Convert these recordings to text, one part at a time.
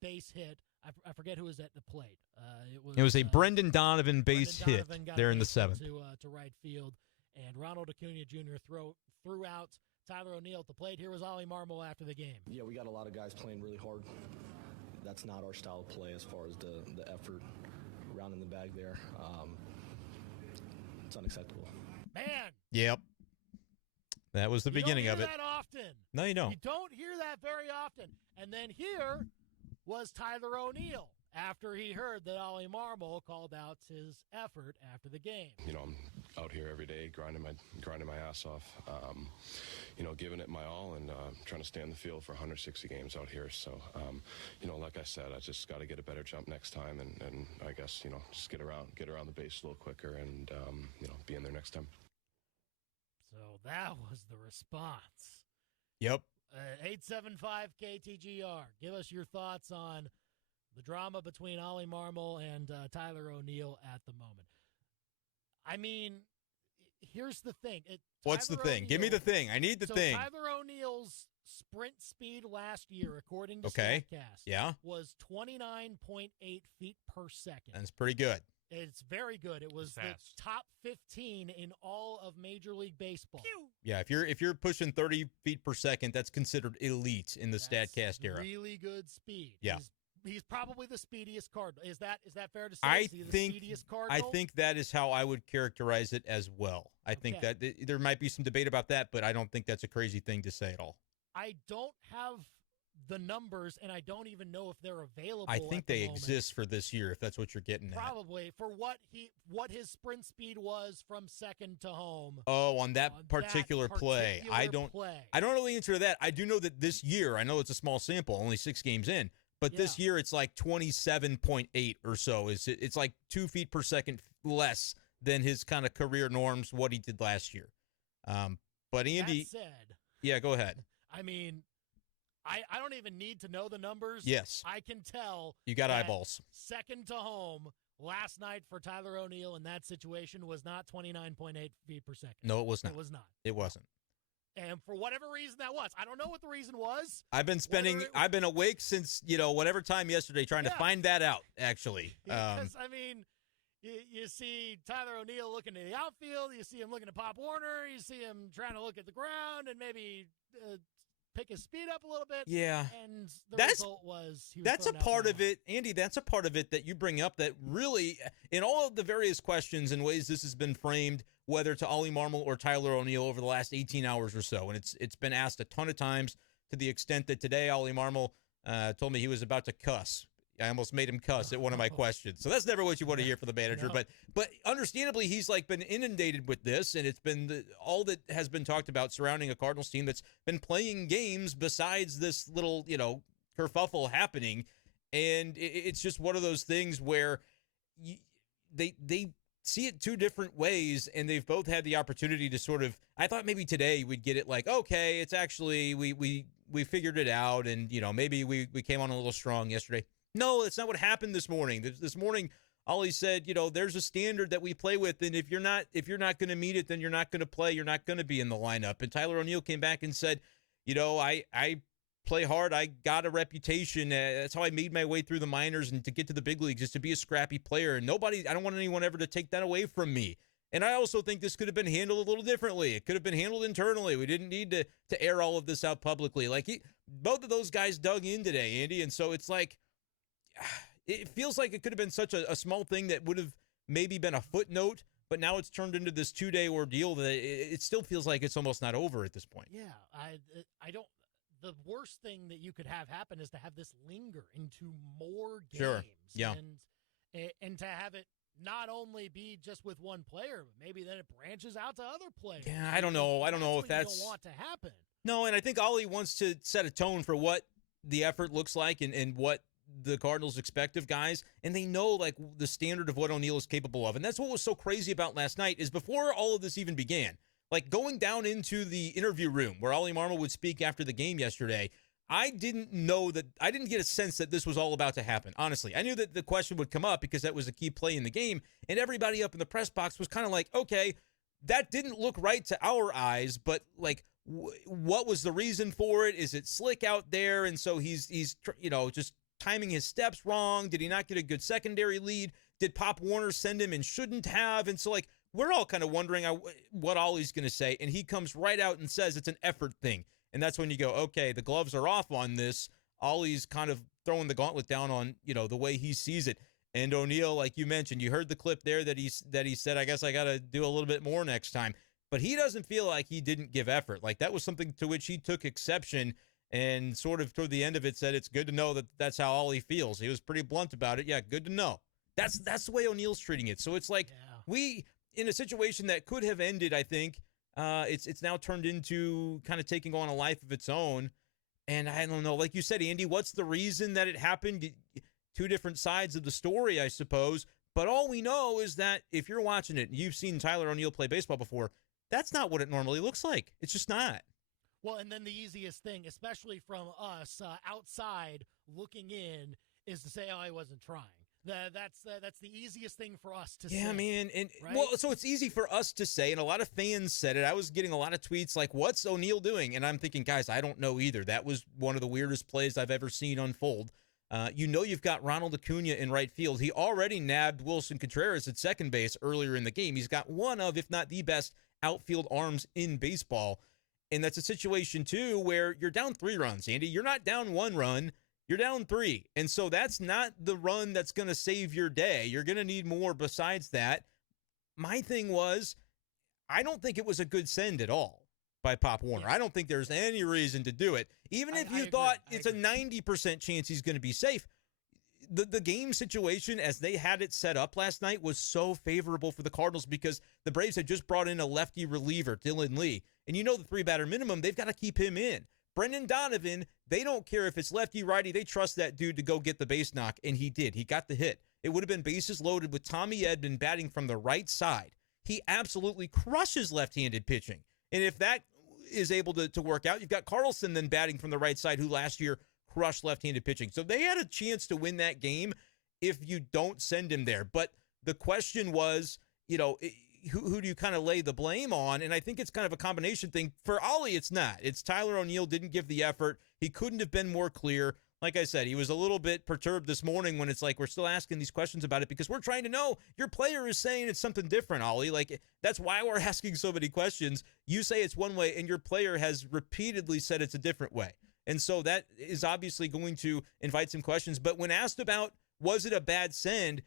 base hit. I forget who was at the plate. It was a Brendan Donovan base hit there in the seventh to right field, and Ronald Acuna Jr. threw out Tyler O'Neill at the plate. Here was Ollie Marmol after the game. Yeah, we got a lot of guys playing really hard. That's not our style of play as far as the effort around in the bag there. It's unacceptable. Man. Yep. That was the beginning of it. You don't hear that often. No, you don't. You don't hear that very often. And then here was Tyler O'Neill after he heard that Ollie Marmol called out his effort after the game. I'm out here every day grinding my ass off, giving it my all and trying to stay on the field for 160 games out here. So, like I said, I just got to get a better jump next time and I guess, just get around the base a little quicker and, be in there next time. So that was the response. Yep. 875-KTGR. Give us your thoughts on the drama between Ollie Marmol and Tyler O'Neill at the moment. I mean, here's the thing. What's the thing? Give me the thing. I need the thing. Tyler O'Neill's sprint speed last year, according to Statcast, was 29.8 feet per second. That's pretty good. It's very good. It was the top 15 in all of Major League Baseball. Pew. Yeah, if you're pushing 30 feet per second, that's considered elite in the Statcast era. Really good speed. Yeah. He's probably the speediest Cardinal. Is that fair to say? I the think speediest Cardinal? I think that is how I would characterize it as well. I think that there might be some debate about that, but I don't think that's a crazy thing to say at all. I don't have the numbers, and I don't even know if they're available. I think they exist for this year, if that's what you're getting at. Probably for what his sprint speed was from second to home. Oh, on that particular play. I don't really answer to that. I do know that this year, I know it's a small sample, only 6 games in, but this year it's like 27.8 or so. It's like 2 feet per second less than his kind of career norms, what he did last year. But Andy, that said, yeah, go ahead. I mean, I don't even need to know the numbers. Yes. I can tell. You got eyeballs. Second to home last night for Tyler O'Neill in that situation was not 29.8 feet per second. No, it was not. It was not. It wasn't. And for whatever reason that was, I don't know what the reason was. I've been awake since, whatever time yesterday trying to find that out, actually. Because, you see Tyler O'Neill looking to the outfield. You see him looking at Pop Warner. You see him trying to look at the ground and maybe pick his speed up a little bit. Yeah. And the result was he was that's a part of it, Andy, that's a part of it that you bring up that really, in all of the various questions and ways this has been framed, whether to Ollie Marmol or Tyler O'Neill over the last 18 hours or so, and it's been asked a ton of times to the extent that today Ollie Marmol told me he was about to cuss. I almost made him cuss at one of my questions. So that's never what you want to hear from the manager. No. But understandably, he's been inundated with this, and it's been all that has been talked about surrounding a Cardinals team that's been playing games besides this little, kerfuffle happening. And it's just one of those things where they see it two different ways, and they've both had the opportunity to sort of, I thought maybe today we'd get it like, okay, it's actually, we figured it out, and, maybe we came on a little strong yesterday. No, that's not what happened this morning. This morning, Ollie said, there's a standard that we play with, and if you're not going to meet it, then you're not going to play. You're not going to be in the lineup. And Tyler O'Neill came back and said, I play hard. I got a reputation. That's how I made my way through the minors and to get to the big leagues is to be a scrappy player. And I don't want anyone ever to take that away from me. And I also think this could have been handled a little differently. It could have been handled internally. We didn't need to air all of this out publicly. Both of those guys dug in today, Andy, and so it's like, it feels like it could have been such a small thing that would have maybe been a footnote, but now it's turned into this 2-day ordeal that it still feels like it's almost not over at this point. Yeah, I don't. The worst thing that you could have happen is to have this linger into more games. Sure. Yeah. And to have it not only be just with one player, but maybe then it branches out to other players. Yeah, I don't know. I don't know if that's what you don't want to happen. No, and I think Ollie wants to set a tone for what the effort looks like and what the Cardinals expect of guys, and they know the standard of what O'Neill is capable of. And that's what was so crazy about last night is before all of this even began, going down into the interview room where Ollie Marmol would speak after the game yesterday, I didn't get a sense that this was all about to happen. Honestly, I knew that the question would come up because that was a key play in the game, and everybody up in the press box was kind of like, okay, that didn't look right to our eyes, but what was the reason for it? Is it slick out there? And so he's just timing his steps wrong? Did he not get a good secondary lead? Did Pop Warner send him and shouldn't have? And so, like, we're all kind of wondering what Ollie's going to say, and he comes right out and says it's an effort thing. And that's when you go, okay, the gloves are off on this. Ollie's kind of throwing the gauntlet down on, the way he sees it. And O'Neill, like you mentioned, you heard the clip there that he said, I guess I got to do a little bit more next time. But he doesn't feel like he didn't give effort. Like, that was something to which he took exception and sort of toward the end of it said it's good to know that that's how Ollie feels. He was pretty blunt about it. Yeah, good to know. That's the way O'Neill's treating it. So it's like we, in a situation that could have ended, I think, it's now turned into kind of taking on a life of its own. And I don't know, like you said, Andy, what's the reason that it happened? Two different sides of the story, I suppose. But all we know is that if you're watching it, and you've seen Tyler O'Neill play baseball before, that's not what it normally looks like. It's just not. Well, and then the easiest thing, especially from us outside looking in, is to say, oh, I wasn't trying. That's the easiest thing for us to say. Yeah, man. And right? well, so it's easy for us to say, and a lot of fans said it. I was getting a lot of tweets like, what's O'Neill doing? And I'm thinking, guys, I don't know either. That was one of the weirdest plays I've ever seen unfold. You've got Ronald Acuna in right field. He already nabbed Wilson Contreras at second base earlier in the game. He's got one of, if not the best, outfield arms in baseball. And that's a situation, too, where you're down 3 runs, Andy. You're not down 1 run. You're down 3. And so that's not the run that's going to save your day. You're going to need more besides that. My thing was, I don't think it was a good send at all by Pop Warner. I don't think there's any reason to do it. Even if you thought it's a 90% chance he's going to be safe, the game situation as they had it set up last night was so favorable for the Cardinals because the Braves had just brought in a lefty reliever, Dylan Lee. And the 3-batter minimum, they've got to keep him in. Brendan Donovan, they don't care if it's lefty, righty. They trust that dude to go get the base knock, and he did. He got the hit. It would have been bases loaded with Tommy Edman batting from the right side. He absolutely crushes left-handed pitching. And if that is able to work out, you've got Carlson then batting from the right side, who last year crushed left-handed pitching. So they had a chance to win that game if you don't send him there. But the question was, who do you kind of lay the blame on? And I think it's kind of a combination thing. For Ollie, it's not. It's Tyler O'Neill didn't give the effort. He couldn't have been more clear. Like I said, he was a little bit perturbed this morning when it's like we're still asking these questions about it because we're trying to know. Your player is saying it's something different, Ollie. Like, that's why we're asking so many questions. You say it's one way, and your player has repeatedly said it's a different way. And so that is obviously going to invite some questions. But when asked about was it a bad send,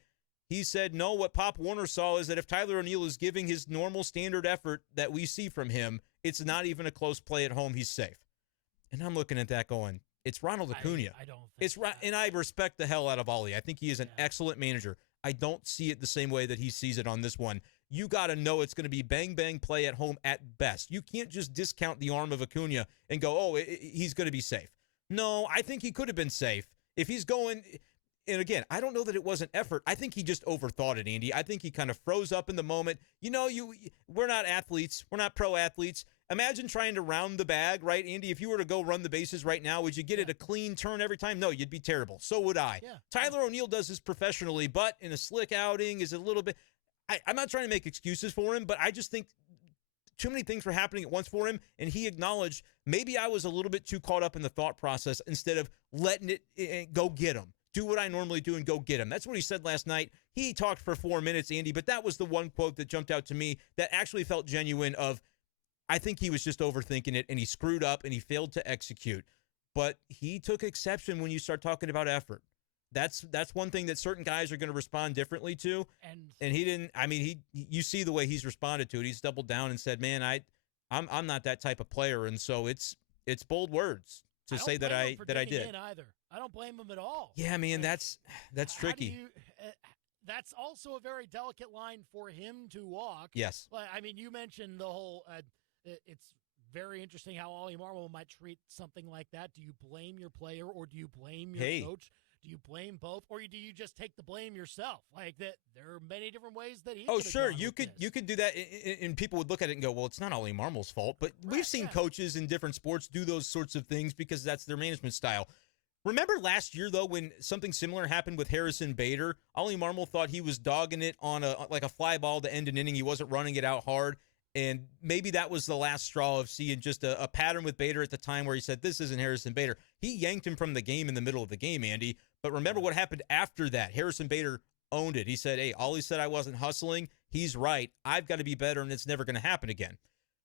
he said, no, what Pop Warner saw is that if Tyler O'Neill is giving his normal standard effort that we see from him, it's not even a close play at home. He's safe. And I'm looking at that going, it's Ronald Acuna. I don't think and I respect the hell out of Ollie. I think he is an excellent manager. I don't see it the same way that he sees it on this one. You got to know it's going to be bang-bang play at home at best. You can't just discount the arm of Acuna and go, he's going to be safe. No, I think he could have been safe. If he's going... And again, I don't know that it wasn't effort. I think he just overthought it, Andy. I think he kind of froze up in the moment. We're not athletes. We're not pro athletes. Imagine trying to round the bag, right, Andy? If you were to go run the bases right now, would you get it a clean turn every time? No, you'd be terrible. So would I. Yeah. Tyler O'Neill does this professionally, but in a slick outing is a little bit... I'm not trying to make excuses for him, but I just think too many things were happening at once for him, and he acknowledged maybe I was a little bit too caught up in the thought process instead of letting it go get him. Do what I normally do and go get him. That's what he said last night. He talked for 4 minutes, Andy, but that was the one quote that jumped out to me that actually felt genuine of, I think he was just overthinking it, and he screwed up, and he failed to execute. But he took exception when you start talking about effort. That's one thing that certain guys are going to respond differently to. And he didn't. I mean, you see the way he's responded to it. He's doubled down and said, "Man, I'm not that type of player." And so it's bold words to say that I did. Either. I don't blame him at all. Yeah, man, that's tricky. That's also a very delicate line for him to walk. Yes. I mean, you mentioned the whole. It's very interesting how Ollie Marmol might treat something like that. Do you blame your player or do you blame your coach? Do you blame both, or do you just take the blame yourself? Like that, there are many different ways that he. Oh, sure, you could do that, and people would look at it and go, "Well, it's not Ollie Marmol's fault." But we've seen coaches in different sports do those sorts of things because that's their management style. Remember last year, though, when something similar happened with Harrison Bader? Ollie Marmol thought he was dogging it on a fly ball to end an inning. He wasn't running it out hard. And maybe that was the last straw of seeing just a pattern with Bader at the time where he said, this isn't Harrison Bader. He yanked him from the game in the middle of the game, Andy. But remember what happened after that. Harrison Bader owned it. He said, hey, Ollie said I wasn't hustling. He's right. I've got to be better, and it's never going to happen again.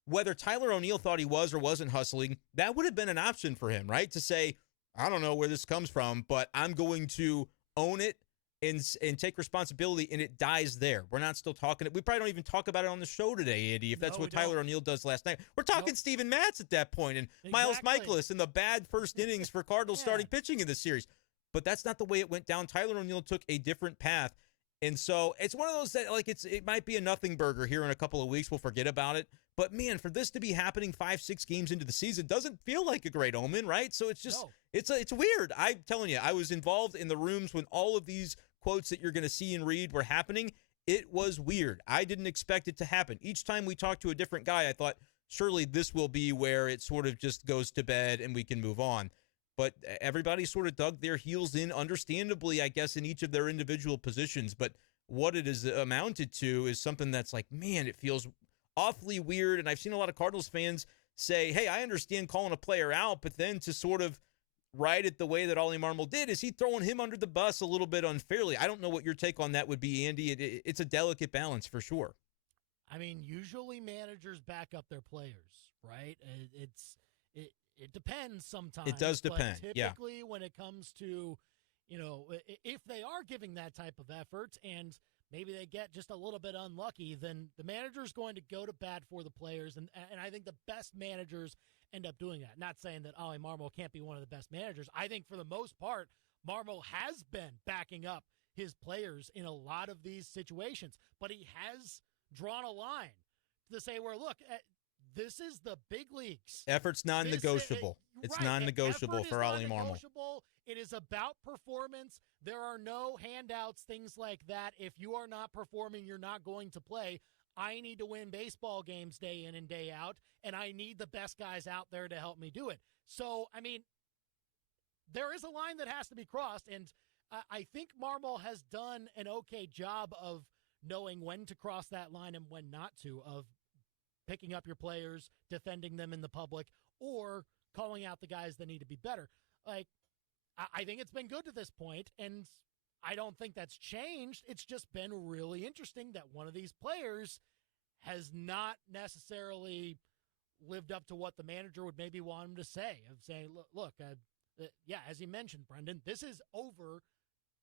Whether Tyler O'Neill thought he was or wasn't hustling, that would have been an option for him, right? To say, I don't know where this comes from, but I'm going to own it and take responsibility, and it dies there. We're not still talking. We probably don't even talk about it on the show today, Andy, if that's what Tyler O'Neill does last night. We're talking Steven Matz at that point and Miles Michaelis and the bad first innings for Cardinals starting pitching in this series. But that's not the way it went down. Tyler O'Neill took a different path. And so it's one of those that, like, it might be a nothing burger here in a couple of weeks. We'll forget about it. But, man, for this to be happening 5-6 games into the season doesn't feel like a great omen, right? So it's just it's weird. I'm telling you, I was involved in the rooms when all of these quotes that you're going to see and read were happening. It was weird. I didn't expect it to happen. Each time we talked to a different guy, I thought, surely this will be where it sort of just goes to bed and we can move on. But everybody sort of dug their heels in, understandably, I guess, in each of their individual positions. But what it has amounted to is something that's like, man, it feels awfully weird. And I've seen a lot of Cardinals fans say, hey, I understand calling a player out, but then to sort of ride it the way that O'Neill and Marmol did, is he throwing him under the bus a little bit unfairly? I don't know what your take on that would be, Andy. It's a delicate balance for sure. I mean, usually managers back up their players, right? It depends sometimes. It does depend. Typically, when it comes to, if they are giving that type of effort and maybe they get just a little bit unlucky, then the manager's going to go to bat for the players. And I think the best managers end up doing that. Not saying that O'Neill and Marmol can't be one of the best managers. I think for the most part, Marmol has been backing up his players in a lot of these situations, but he has drawn a line to say where, look, this is the big leagues. Effort's non-negotiable. It's non-negotiable for O'Neill and Marmol. It is about performance. There are no handouts, things like that. If you are not performing, you're not going to play. I need to win baseball games day in and day out, and I need the best guys out there to help me do it. So, I mean, there is a line that has to be crossed, and I think Marmol has done an okay job of knowing when to cross that line and when not to, of picking up your players, defending them in the public, or calling out the guys that need to be better. Like, I think it's been good to this point, and I don't think that's changed. It's just been really interesting that one of these players has not necessarily lived up to what the manager would maybe want him to say, of saying, look, as you mentioned, Brenden, this is over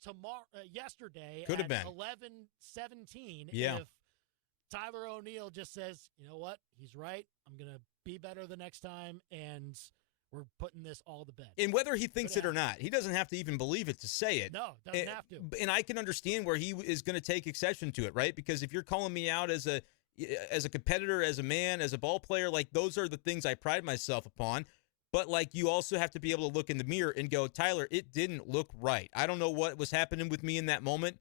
tomorrow. Yesterday could have at been 11:17. Yeah. If Tyler O'Neill just says, you know what, he's right, I'm going to be better the next time, and we're putting this all to bed. And whether he thinks it or not, he doesn't have to even believe it to say it. No, doesn't have to. And I can understand where he is going to take exception to it, right? Because if you're calling me out as a competitor, as a man, as a ball player, like, those are the things I pride myself upon. But, like, you also have to be able to look in the mirror and go, Tyler, it didn't look right. I don't know what was happening with me in that moment.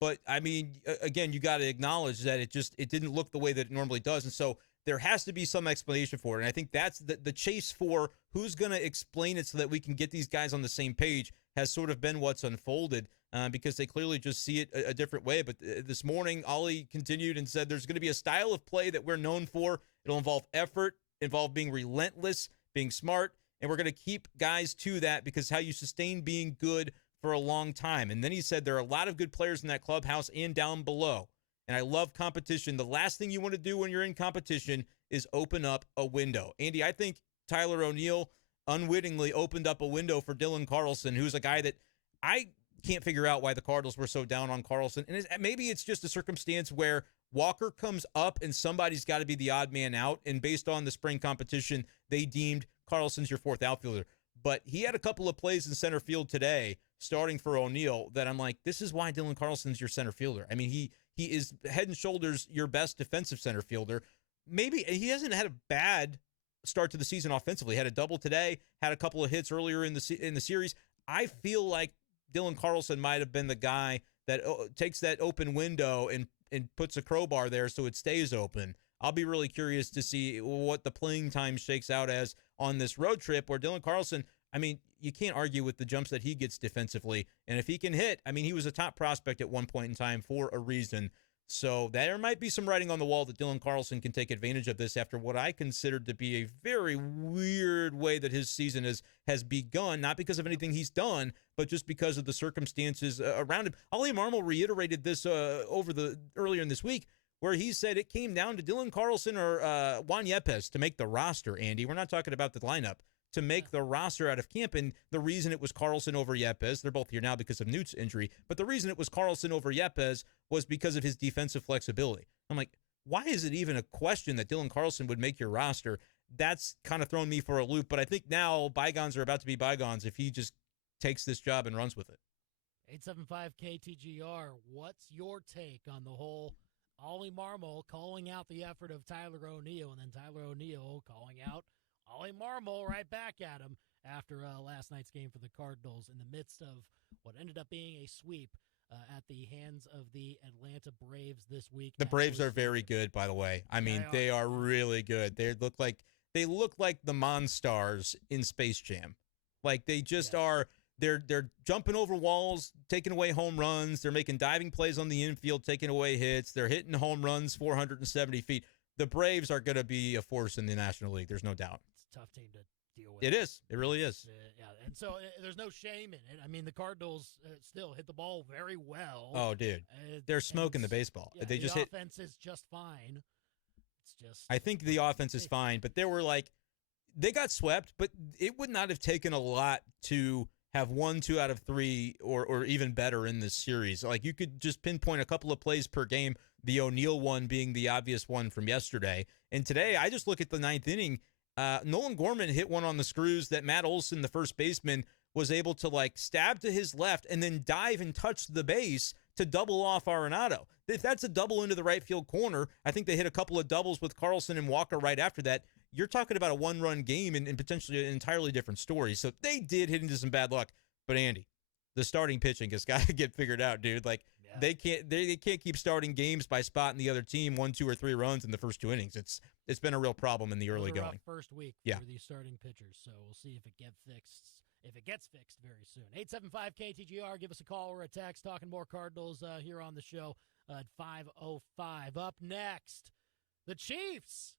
But, I mean, again, you got to acknowledge that it didn't look the way that it normally does. And so there has to be some explanation for it. And I think that's the chase for who's going to explain it so that we can get these guys on the same page has sort of been what's unfolded because they clearly just see it a different way. But this morning, Ollie continued and said there's going to be a style of play that we're known for. It'll involve effort, involve being relentless, being smart, and we're going to keep guys to that because how you sustain being good for a long time. And then he said there are a lot of good players in that clubhouse and down below. And I love competition. The last thing you want to do when you're in competition is open up a window. Andy, I think Tyler O'Neill unwittingly opened up a window for Dylan Carlson, who's a guy that I can't figure out why the Cardinals were so down on Carlson. And maybe it's just a circumstance where Walker comes up and somebody's got to be the odd man out. And based on the spring competition, they deemed Carlson's your fourth outfielder. But he had a couple of plays in center field today, starting for O'Neill, that I'm like, this is why Dylan Carlson's your center fielder. I mean, he is head and shoulders your best defensive center fielder. Maybe he hasn't had a bad start to the season offensively. Had a double today, had a couple of hits earlier in the series. I feel like Dylan Carlson might have been the guy that takes that open window and puts a crowbar there so it stays open. I'll be really curious to see what the playing time shakes out as on this road trip where Dylan Carlson, I mean, you can't argue with the jumps that he gets defensively. And if he can hit, I mean, he was a top prospect at one point in time for a reason. So there might be some writing on the wall that Dylan Carlson can take advantage of this after what I considered to be a very weird way that his season has begun, not because of anything he's done, but just because of the circumstances around him. Ollie Marmol reiterated this earlier in this week, where he said it came down to Dylan Carlson or Juan Yepes to make the roster, Andy. We're not talking about the lineup. To make the roster out of camp, and the reason it was Carlson over Yepes, they're both here now because of Newt's injury, but the reason it was Carlson over Yepes was because of his defensive flexibility. I'm like, why is it even a question that Dylan Carlson would make your roster? That's kind of thrown me for a loop, but I think now bygones are about to be bygones if he just takes this job and runs with it. 875 KTGR, what's your take on the whole Ollie Marmol calling out the effort of Tyler O'Neill, and then Tyler O'Neill calling out Ollie Marmol right back at him after last night's game for the Cardinals in the midst of what ended up being a sweep at the hands of the Atlanta Braves this week. The Braves are very good, by the way. I mean, they are really good. They look like the Monstars in Space Jam. Like they just are. They're jumping over walls, taking away home runs. They're making diving plays on the infield, taking away hits. They're hitting home runs 470 feet. The Braves are going to be a force in the National League. There's no doubt. It's a tough team to deal with. It is. It really is. Yeah, and so there's no shame in it. I mean, the Cardinals still hit the ball very well. Oh, dude. They're smoking the baseball. Yeah, they just hit. The offense is just fine. It's just. I think the offense is fine, but they got swept, but it would not have taken a lot to have 1, 2 out of 3 or even better in this series. Like you could just pinpoint a couple of plays per game, the O'Neill one being the obvious one from yesterday. And today, I just look at the 9th inning. Nolan Gorman hit one on the screws that Matt Olson, the first baseman, was able to stab to his left and then dive and touch the base to double off Arenado. If that's a double into the right field corner, I think they hit a couple of doubles with Carlson and Walker right after that. You're talking about a one-run game and potentially an entirely different story. So they did hit into some bad luck. But Andy, the starting pitching has got to get figured out, dude. They can't keep starting games by spotting the other team 1, 2, or 3 runs in the first 2 innings. It's been a real problem in the early going. First week for these starting pitchers, so we'll see if it gets fixed. If it gets fixed very soon. 875 KTGR, give us a call or a text. Talking more Cardinals here on the show at 5:05. Up next, the Chiefs